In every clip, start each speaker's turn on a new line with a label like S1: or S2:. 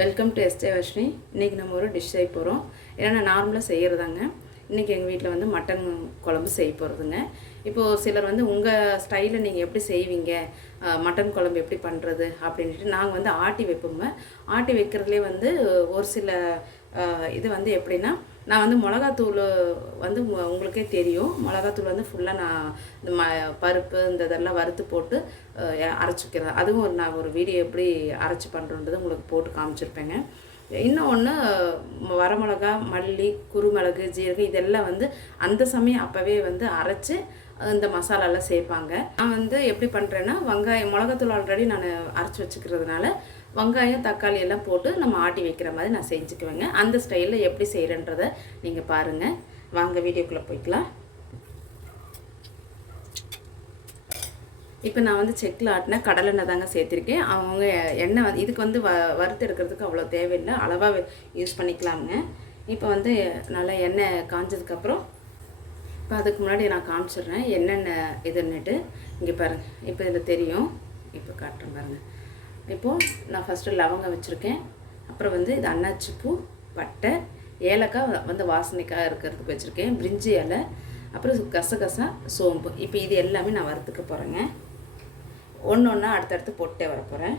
S1: Welcome to yesterday Varshini இன்றைக்கி நம்ம ஒரு டிஷ் செய்ய போகிறோம் ஏன்னா நார்மலாக செய்கிறதாங்க இன்றைக்கி எங்கள் வீட்டில் வந்து மட்டன் குழம்பு செய்ய போகிறதுங்க இப்போது சிலர் வந்து உங்கள் ஸ்டைலில் நீங்கள் எப்படி செய்வீங்க? மட்டன் குழம்பு எப்படி பண்ணுறது அப்படின்ட்டு நாங்கள் வந்து ஆட்டி வைப்போங்க ஆட்டி வைக்கிறதுலே வந்து ஒரு சில இது வந்து எப்படின்னா நான் வந்து மிளகாத்தூள் வந்து உங்களுக்கே தெரியும். மிளகாத்தூள் வந்து ஃபுல்லாக நான் இந்த ம பருப்பு இந்த இதெல்லாம் வறுத்து போட்டு அரைச்சிக்கிறேன் அதுவும் ஒரு நான் ஒரு வீடியோ எப்படி அரைச்சி பண்ணுறன்றது உங்களுக்கு போட்டு காமிச்சிருப்பேங்க. இன்னொன்று வரமிளகா மல்லி குருமிளகு ஜீரகம் இதெல்லாம் வந்து அந்த சமயம் அப்போவே வந்து அரைச்சி இந்த மசாலாலாம் சேர்ப்பாங்க நான் வந்து எப்படி பண்ணுறேன்னா வெங்காயம் மிளகாத்தூள் ஆல்ரெடி நான் அரைச்சி வச்சுக்கிறதுனால வெங்காயம் தக்காளி எல்லாம் போட்டு நம்ம ஆட்டி வைக்கிற மாதிரி நான் செஞ்சுக்குவேங்க. அந்த ஸ்டைலில் எப்படி செய்கிறேன்றதை நீங்கள் பாருங்கள் வாங்க வீடியோக்குள்ளே போய்க்கலாம். இப்போ நான் வந்து செக்கில் ஆட்டின கடலெண்ணெய் தாங்க சேர்த்துருக்கேன். அவங்க எண்ணெய் வந்து இதுக்கு வந்து வ வறுத்து எடுக்கிறதுக்கு அவ்வளோ தேவையில்லை. அளவாக யூஸ் பண்ணிக்கலாமுங்க. இப்போ வந்து நல்லா எண்ணெய் காஞ்சதுக்கப்புறம் இப்போ அதுக்கு முன்னாடி நான் காமிச்சிடுறேன். என்னென்ன இதுன்னுட்டு. இங்கே பாருங்கள் இப்போ இதில் தெரியும். இப்போ காட்டுறேன் பாருங்கள் இப்போது நான் ஃபஸ்ட்டு லவங்கம் வச்சுருக்கேன். அப்புறம் வந்து இது அன்னாச்சி பூ பட்டை ஏலக்காய் வந்து வாசனைக்காக இருக்கிறதுக்கு வச்சுருக்கேன். பிரிஞ்சி இலை அப்புறம் கசகசா சோம்பு. இப்போ இது எல்லாமே நான் வறுத்துக்க போகிறேங்க ஒன்று ஒன்றா அடுத்தடுத்து போட்டே வர போகிறேன்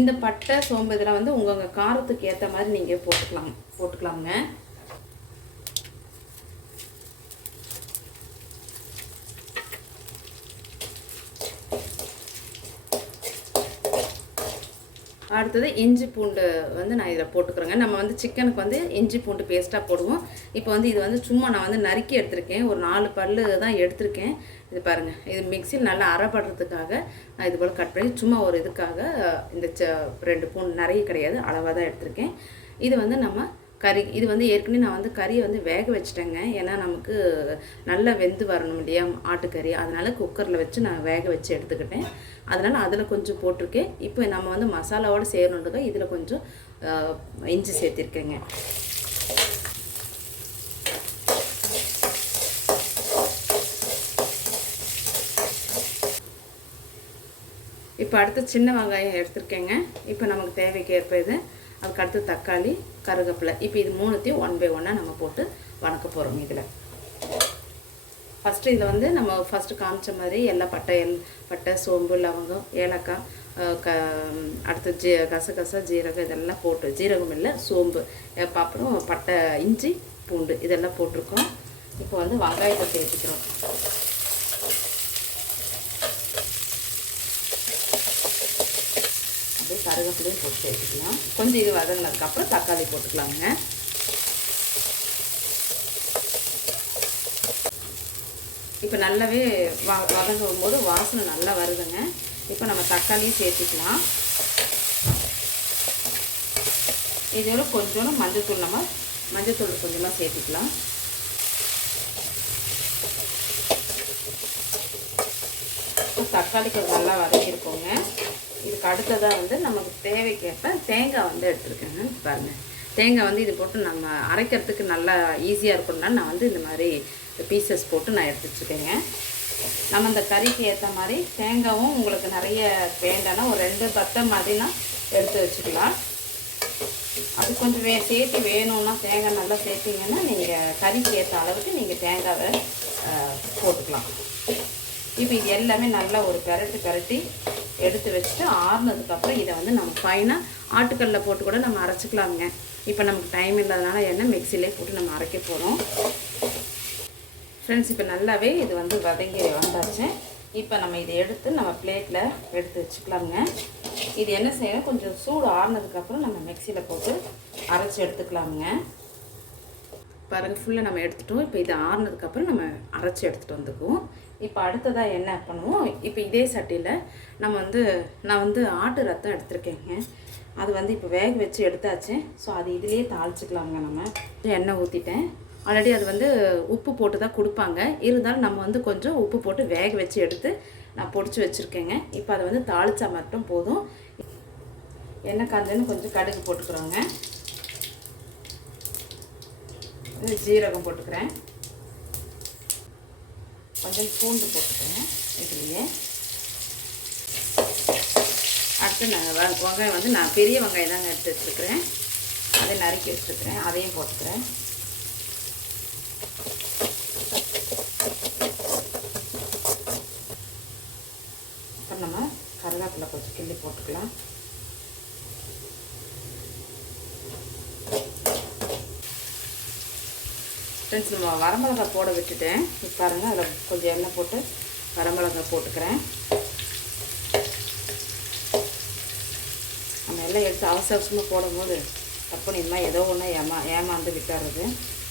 S1: இந்த பட்டை சோம்பு இதெல்லாம் வந்து உங்கள் காரத்துக்கு ஏற்ற மாதிரி நீங்கள் போட்டுக்கலாம் போட்டுக்கலாமுங்க. அடுத்தது இஞ்சி பூண்டு வந்து நான் இதில் போட்டுக்கிறேங்க. நம்ம வந்து சிக்கனுக்கு வந்து இஞ்சி பூண்டு பேஸ்ட்டாக போடுவோம். இப்போ வந்து இது வந்து சும்மா நான் வந்து நறுக்கி எடுத்திருக்கேன். ஒரு நாலு பல்லு தான் எடுத்திருக்கேன். இது பாருங்கள் இது மிக்சியில் நல்லா அரைப்படுறதுக்காக நான் இது போல் கட் பண்ணி சும்மா ஒரு இதுக்காக இந்த ச ரெண்டு பூண்டு நிறைய கிடையாது. அளவாக தான் எடுத்திருக்கேன். இது வந்து நம்ம கறி இது வந்து ஏற்கனவே நான் வந்து கறியை வந்து வேக வச்சுட்டேங்க. ஏன்னா நமக்கு நல்லா வெந்து வரணும் இல்லையா ஆட்டுக்கறி. அதனால் குக்கரில் வச்சு நான் வேக வச்சு எடுத்துக்கிட்டேன். அதனால் அதில் கொஞ்சம் போட்டிருக்கேன். இப்போ நம்ம வந்து மசாலாவோடு சேரணுன்றதுக்காக இதில் கொஞ்சம் இஞ்சி சேர்த்திருக்கேங்க. இப்போ அடுத்து சின்ன வெங்காயம் எடுத்திருக்கேங்க. இப்போ நமக்கு தேவைக்கு ஏற்ப இது. அதுக்கு அடுத்து தக்காளி. கருவேப்பிலை இப்போ இது மூணுத்தையும் ஒன் பை ஒன்னாக நம்ம போட்டு வணக்க போகிறோம் இதில். ஃபஸ்ட்டு இதில் வந்து நம்ம ஃபஸ்ட்டு காமிச்ச மாதிரி எல்லா பட்டை எல் பட்டை சோம்பு லவங்கம் ஏலக்காய் க அடுத்து ஜீ கசகசா ஜீரகம் இதெல்லாம் போட்டு ஜீரகம் இல்லை சோம்பு அப்புறம் பட்டை இஞ்சி பூண்டு இதெல்லாம் போட்டிருக்கோம். இப்போ வந்து வெங்காயத்தை சேர்த்துக்கிறோம் அப்படியே கருவேப்பிலையும் போட்டு சேர்த்துக்கலாம். கொஞ்சம் இது வதங்கினதுக்கப்புறம் தக்காளி போட்டுக்கலாங்க இப்போ நல்லாவே வ வதங்கும் போது வாசனை நல்லா வருதுங்க. இப்போ நம்ம தக்காளியும் சேர்த்துக்கலாம். இதோட கொஞ்சோண்டு மஞ்சத்தூள் நம்ம மஞ்சத்தூள் கொஞ்சமாக சேர்த்துக்கலாம். தக்காளி கொஞ்சம் நல்லா வதங்கியிருக்கோங்க. இதுக்கு அடுத்ததாக வந்து நமக்கு தேவைக்கேற்ப தேங்காய் வந்து எடுத்துருக்கேங்க பாருங்கள் தேங்காய் வந்து இது போட்டு நம்ம அரைக்கிறதுக்கு நல்லா ஈஸியாக இருக்கணும்னா நான் வந்து இந்த மாதிரி பீசஸ் போட்டு நான் எடுத்து வச்சுருக்கேங்க நம்ம இந்த கறிக்கு ஏற்ற மாதிரி தேங்காயும் உங்களுக்கு நிறைய வேண்டாம்னா ஒரு ரெண்டு பத்தை மாதிரினா எடுத்து வச்சுக்கலாம். அது கொஞ்சம் வே சேர்த்து வேணும்னா தேங்காய் நல்லா சேர்த்திங்கன்னா நீங்கள் கறிக்கு ஏற்ற அளவுக்கு நீங்கள் தேங்காவை போட்டுக்கலாம். இப்போ இது எல்லாமே நல்லா ஒரு பெரட்டு பெரட்டி எடுத்து வச்சுட்டு ஆறுனதுக்கப்புறம் இதை வந்து நம்ம ஃபைனாக ஆட்டுக்கல்ல போட்டு கூட நம்ம அரைச்சிக்கலாங்க இப்போ நமக்கு டைம் இல்லாதனால என்ன மிக்சிலே போட்டு நம்ம அரைக்க போகிறோம் ஃப்ரெண்ட்ஸ் இப்போ நல்லாவே இது வந்து வதங்கி வந்தாச்சு. இப்போ நம்ம இதை எடுத்து நம்ம பிளேட்டில் எடுத்து வச்சுக்கலாங்க இது என்ன செய்யணும்? கொஞ்சம் சூடு ஆறுனதுக்கப்புறம் நம்ம மிக்சியில் போட்டு அரைச்சி எடுத்துக்கலாமுங்க. பாருங்கள் ஃபுல்லாக நம்ம எடுத்துட்டோம். இப்போ இதை ஆறுனதுக்கப்புறம் நம்ம அரைச்சி எடுத்துகிட்டு வந்துக்குவோம். இப்போ அடுத்ததாக என்ன பண்ணுவோம் இப்போ இதே சட்டியில் நம்ம வந்து நான் வந்து ஆட்டு ரத்தம் எடுத்திருக்கேங்க. அது வந்து இப்போ வேக வச்சு எடுத்தாச்சு. ஸோ அது இதுலேயே தாளிச்சிக்கலாங்க நம்ம. எண்ணெய் ஊற்றிட்டேன் ஆல்ரெடி அது வந்து உப்பு போட்டு தான் கொடுப்பாங்க. இருந்தாலும் நம்ம வந்து கொஞ்சம் உப்பு போட்டு வேக வச்சு எடுத்து நான் பொடிச்சு வச்சுருக்கேங்க. இப்போ அதை வந்து தாளிச்சா மட்டும் போதும். எண்ணெய் காஞ்சன்னு கொஞ்சம் கடுகு போட்டுக்கிறோங்க. ஜீரகம் போட்டுக்கிறேன். கொஞ்சம் பூண்டு போட்டுக்கிறேன் இதுலேயே. அடுத்து நான் வெங்காயம் வந்து நான் பெரிய வெங்காயம் தாங்க எடுத்து வச்சுருக்கிறேன். அதை நறுக்கி வச்சுருக்கிறேன். அதையும் போட்டுக்கிறேன். அப்புறம் நம்ம கருவேப்பிலை கொஞ்சம் கிள்ளி போட்டுக்கலாம். ஃப்ரெண்ட்ஸ் நம்ம வரமிளகா போட விட்டுட்டேன். இப்போ பாருங்கள் அதில் கொஞ்சம் எண்ணெய் போட்டு வரமிளகா போட்டுக்கிறேன். நம்ம எல்லாம் எடுத்து அவசர அவசரமாக போடும்போது தப்பு இந்த ஏதோ ஒன்று ஏமா ஏமாந்து விட்டுறது.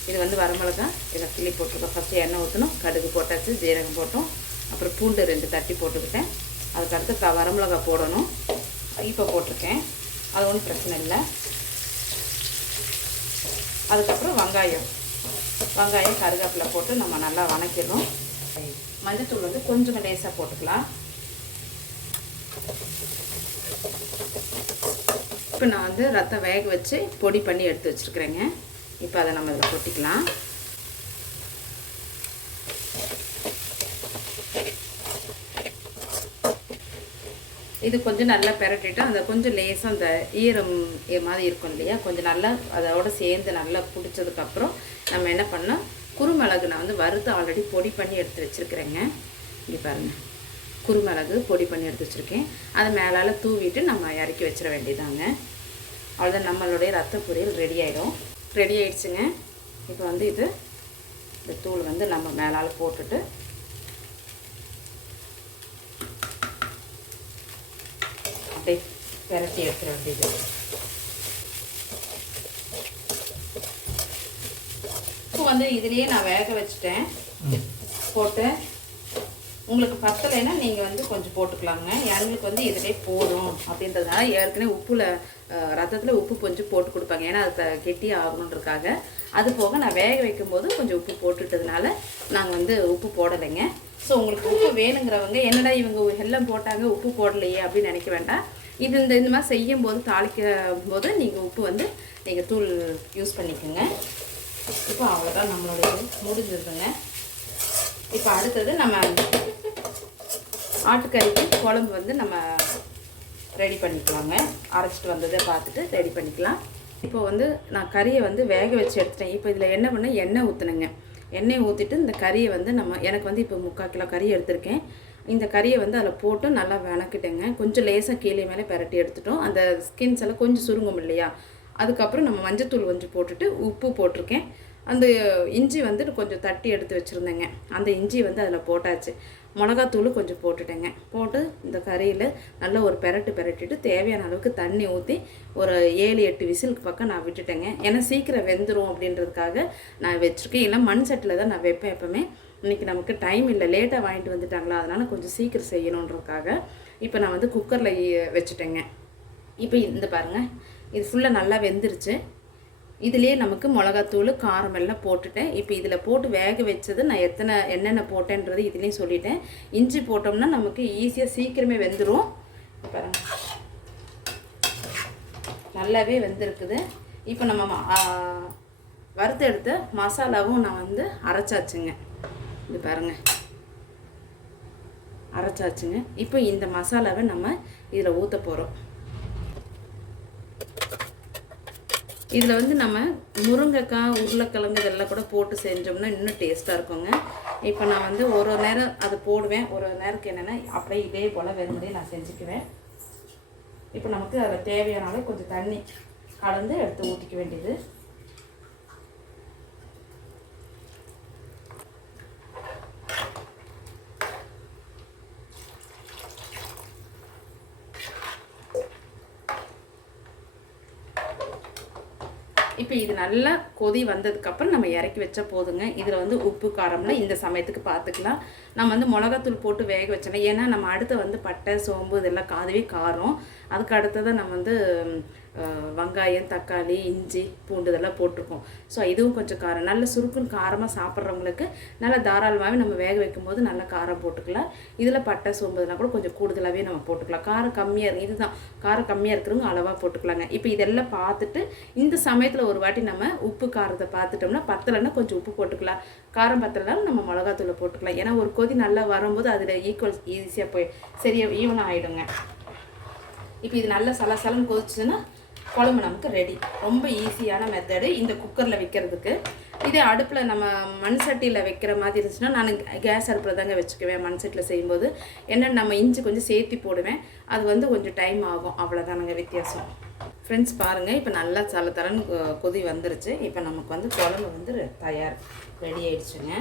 S1: இது வந்து வரமிளகா இதை கிளி போட்டுருக்கோம். ஃபஸ்ட்டு எண்ணெய் ஊற்றணும் கடுகு போட்டாச்சு ஜீரகம் போட்டோம். அப்புறம் பூண்டு ரெண்டு தட்டி போட்டுக்கிட்டேன். அதுக்கடுத்து க வரமிளகா போடணும். இப்போ போட்டிருக்கேன். அது ஒன்றும் பிரச்சனை இல்லை. அதுக்கப்புறம் வெங்காயம். வெங்காயம் கருவேப்பிலை போட்டு நம்ம நல்லா வணக்கிடணும். மஞ்சத்தூள் வந்து கொஞ்சம் லேசாக போட்டுக்கலாம். இப்போ நான் வந்து ரத்தம் வேக வச்சு பொடி பண்ணி எடுத்து வச்சுருக்குறேங்க. இப்போ அதை நம்ம இதில் கொட்டிக்கலாம். இது கொஞ்சம் நல்லா பெரட்டிட்டு அந்த கொஞ்சம் லேசாக அந்த ஈரம் மாதிரி இருக்கும் இல்லையா? கொஞ்சம் நல்லா அதோட சேர்ந்து நல்லா பிடிச்சதுக்கப்புறம் நம்ம என்ன பண்ணோம் குருமிளகு நான் வந்து வறுத்து ஆல்ரெடி பொடி பண்ணி எடுத்து வச்சுருக்கிறேங்க. இங்கே பாருங்கள் குருமிளகு பொடி பண்ணி எடுத்து வச்சுருக்கேன். அதை மேலால் தூவிட்டு நம்ம இறக்கி வச்சிட வேண்டியதாங்க. அவ்வளோதான் நம்மளுடைய ரத்த பொரியல் ரெடி ஆகிடும் ரெடி ஆயிடுச்சுங்க. இப்போ வந்து இது இந்த தூள் வந்து நம்ம மேலால் போட்டுட்டு அப்படியே பெரட்டி எடுத்துட வேண்டியது. இப்போ வந்து இதுலேயே நான் வேக வச்சுட்டேன். போட்டு உங்களுக்கு பத்தலைன்னா நீங்கள் வந்து கொஞ்சம் போட்டுக்கலாங்க. எங்களுக்கு வந்து இதிலே போதும் அப்படின்றதுனால ஏற்கனவே உப்புல ரத்தத்தில் உப்பு கொஞ்சம் போட்டு கொடுப்பாங்க. ஏன்னா அது கெட்டியே கெட்டி ஆகணுன்றக்காக அது போக நான் வேக வைக்கும்போது கொஞ்சம் உப்பு போட்டுட்டதுனால நாங்கள் வந்து உப்பு போடலைங்க. ஸோ உங்களுக்கு உப்பு வேணுங்கிறவங்க என்னடா இவங்க எல்லாம் போட்டாங்க உப்பு போடலையே அப்படின்னு நினைக்க வேண்டாம். இது இந்த இந்த மாதிரி செய்யும் போது தாளிக்கும் போது நீங்கள் உப்பு வந்து நீங்கள் தூள் யூஸ் பண்ணிக்கோங்க. இப்போ அவ்வளோதான் நம்மளுடைய முடிஞ்சிருதுங்க. இப்போ அடுத்தது நம்ம ஆட்டுக்கறிக்கு குழம்பு வந்து நம்ம ரெடி பண்ணிக்கலாங்க. அரைச்சிட்டு வந்ததை பார்த்துட்டு ரெடி பண்ணிக்கலாம். இப்போ வந்து நான் கறியை வந்து வேக வச்சு எடுத்துட்டேன். இப்போ இதில் என்ன பண்ண எண்ணெய் ஊற்றுனுங்க எண்ணெய் ஊற்றிட்டு இந்த கறியை வந்து நம்ம எனக்கு வந்து இப்போ முக்கால் கிலோ கறி எடுத்திருக்கேன். இந்த கறியை வந்து அதில் போட்டு நல்லா வணக்கிட்டேங்க. கொஞ்சம் லேசாக கீழே மேலே பரட்டி எடுத்துட்டோம். அந்த ஸ்கின்ஸ் எல்லாம் கொஞ்சம் சுருங்கும் இல்லையா? அதுக்கப்புறம் நம்ம மஞ்சத்தூள் கொஞ்சம் போட்டுட்டு உப்பு போட்டிருக்கேன். அந்த இஞ்சி வந்து கொஞ்சம் தட்டி எடுத்து வச்சுருந்தேங்க. அந்த இஞ்சி வந்து அதில் போட்டாச்சு. மிளகாத்தூள் கொஞ்சம் போட்டுட்டேங்க. போட்டு இந்த கறியில் நல்லா ஒரு பெரட்டு பெரட்டிட்டு தேவையான அளவுக்கு தண்ணி ஊற்றி ஒரு ஏழு எட்டு விசிலுக்கு பக்கம் நான் விட்டுட்டேங்க. ஏன்னா சீக்கிரம் வெந்துடும் அப்படின்றதுக்காக நான் வச்சுருக்கேன். இல்லை மண் சட்டில் தான் நான் வைப்பேன் எப்போவுமே. இன்றைக்கி நமக்கு டைம் இல்லை லேட்டாக வாங்கிட்டு வந்துட்டாங்களா? அதனால் கொஞ்சம் சீக்கிரம் செய்யணுன்றதுக்காக இப்போ நான் வந்து குக்கரில் வச்சுட்டேங்க. இப்போ இந்த பாருங்கள் இது ஃபுல்லாக நல்லா வெந்துருச்சு. இதுலேயே நமக்கு மிளகாத்தூள் காரம் எல்லாம் போட்டுட்டேன். இப்போ இதில் போட்டு வேக வச்சது நான் எத்தனை என்னென்ன போட்டேன்றது இதுலேயும் சொல்லிட்டேன். இஞ்சி போட்டோம்னா நமக்கு ஈஸியாக சீக்கிரமே வெந்துடும் பாருங்க. நல்லாவே வெந்திருக்குது. இப்போ நம்ம வறுத்தெடுத்த எடுத்த மசாலாவும் நான் வந்து அரைச்சாச்சுங்க. இது பாருங்க. அரைச்சாச்சுங்க. இப்போ இந்த மசாலாவை நம்ம இதில் ஊற்ற போகிறோம் இதில் வந்து நம்ம முருங்கைக்காய் உருளைக்கிழங்கு இதெல்லாம் கூட போட்டு செஞ்சோம்னா இன்னும் டேஸ்ட்டாக இருக்குங்க. இப்போ நான் வந்து ஒரு ஒரு நேரம் அது போடுவேன். ஒரு ஒரு நேரத்துக்கு என்னென்னா அப்படியே இதே போல் வெறுமனே நான் செஞ்சுக்குவேன். இப்போ நமக்கு அதில் தேவையான கொஞ்சம் தண்ணி கலந்து எடுத்து ஊற்றிக்க வேண்டியது. இப்போ இது நல்லா கொதி வந்ததுக்கப்புறம் நம்ம இறக்கி வச்சா போதுங்க. இதில் வந்து உப்பு காரம்னா இந்த சமயத்துக்கு பார்த்துக்கலாம் நம்ம வந்து மிளகாத்தூள் போட்டு வேக வச்சோன்னா ஏன்னா நம்ம அடுத்து வந்து பட்டை சோம்பு இதெல்லாம் காதவே காரம். அதுக்கு அடுத்ததான் நம்ம வந்து வெங்காயம் தக்காளி இஞ்சி பூண்டு இதெல்லாம் போட்டிருக்கோம். ஸோ இதுவும் கொஞ்சம் காரம் நல்ல சுருக்குன்னு காரமாக சாப்பிட்றவங்களுக்கு நல்லா தாராளமாகவே நம்ம வேக வைக்கும்போது நல்லா காரம் போட்டுக்கலாம். இதில் பட்டை சோம்பு கூட கொஞ்சம் கூடுதலாகவே நம்ம போட்டுக்கலாம். காரம் கம்மியாக இருக்கு இதுதான். காரம் கம்மியாக இருக்கிறவங்க அளவாக போட்டுக்கலாங்க. இப்போ இதெல்லாம் பார்த்துட்டு இந்த சமயத்தில் ஒரு வாட்டி நம்ம உப்பு காரத்தை பார்த்துட்டோம்னா பத்தலைன்னா கொஞ்சம் உப்பு போட்டுக்கலாம். காரம் பத்தலைனாலும் நம்ம மிளகாத்தூளை போட்டுக்கலாம். ஏன்னா ஒரு கொதி நல்லா வரும்போது அதில் ஈக்குவல் ஈஸியாக போய் சரியாக ஈவனாக ஆகிடுங்க இப்போ இது நல்ல சலசலம் கொதிச்சுன்னா குழம்பு நமக்கு ரெடி ரொம்ப ஈஸியான மெத்தடு இந்த குக்கரில் வைக்கிறதுக்கு. இதே அடுப்பில் நம்ம மண் சட்டியில் வைக்கிற மாதிரி இருந்துச்சுன்னா நான் கேஸ் அடுப்பில் தாங்க வச்சுக்குவேன் மண் சட்டியில் செய்யும்போது. என்ன நம்ம இஞ்சி கொஞ்சம் சேர்த்தி போடுவேன். அது வந்து கொஞ்சம் டைம் ஆகும். அவ்வளோதானுங்க வித்தியாசம். ஃப்ரெண்ட்ஸ் பாருங்கள் இப்போ நல்லா சல தரன்னு கொ- கொதி வந்துருச்சு. இப்போ நமக்கு வந்து குழம்பு வந்து தயார். ரெடி ஆயிடுச்சுங்க.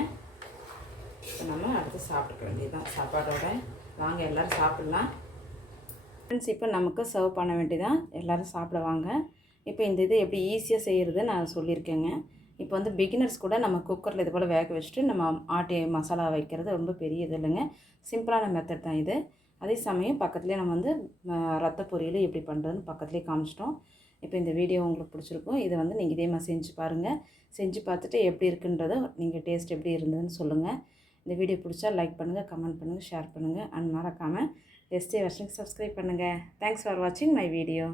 S1: இப்போ நம்ம அடுத்து சாப்பிட்டுக்க வேண்டியதுதான். சாப்பாடோட வாங்க எல்லோரும் சாப்பிட்லாம். ஃப்ரெண்ட்ஸ் இப்போ நமக்கு சர்வ் பண்ண வேண்டியதான் எல்லோரும் சாப்பிடுவாங்க. இப்போ இந்த இது எப்படி ஈஸியாக செய்கிறது நான் சொல்லியிருக்கேங்க. இப்போ வந்து பிகினர்ஸ் கூட நம்ம குக்கரில் இது போல் வேக வச்சுட்டு நம்ம ஆட்டி மசாலா வைக்கிறது ரொம்ப பெரிய இது இல்லைங்க. சிம்பிளான மெத்தட் தான் இது. அதே சமயம் பக்கத்துலேயே நம்ம வந்து ரத்த பொரியல் எப்படி பண்ணுறதுன்னு பக்கத்துலேயே காமிச்சிட்டோம். இப்போ இந்த வீடியோ உங்களுக்கு பிடிச்சிருக்கும். இதை வந்து நீங்கள் இதே மாதிரி செஞ்சு பாருங்கள் செஞ்சு பார்த்துட்டு எப்படி இருக்குன்றத நீங்கள் டேஸ்ட் எப்படி இருந்ததுன்னு சொல்லுங்கள் இந்த வீடியோ பிடிச்சா லைக் பண்ணுங்கள் கமெண்ட் பண்ணுங்கள் ஷேர் பண்ணுங்கள் அண்ட் மறக்காமல் எஸ்டே வருஷனுக்கு சப்ஸ்கிரைப் பண்ணுங்கள் தேங்க்ஸ் ஃபார் வாட்சிங் மை வீடியோ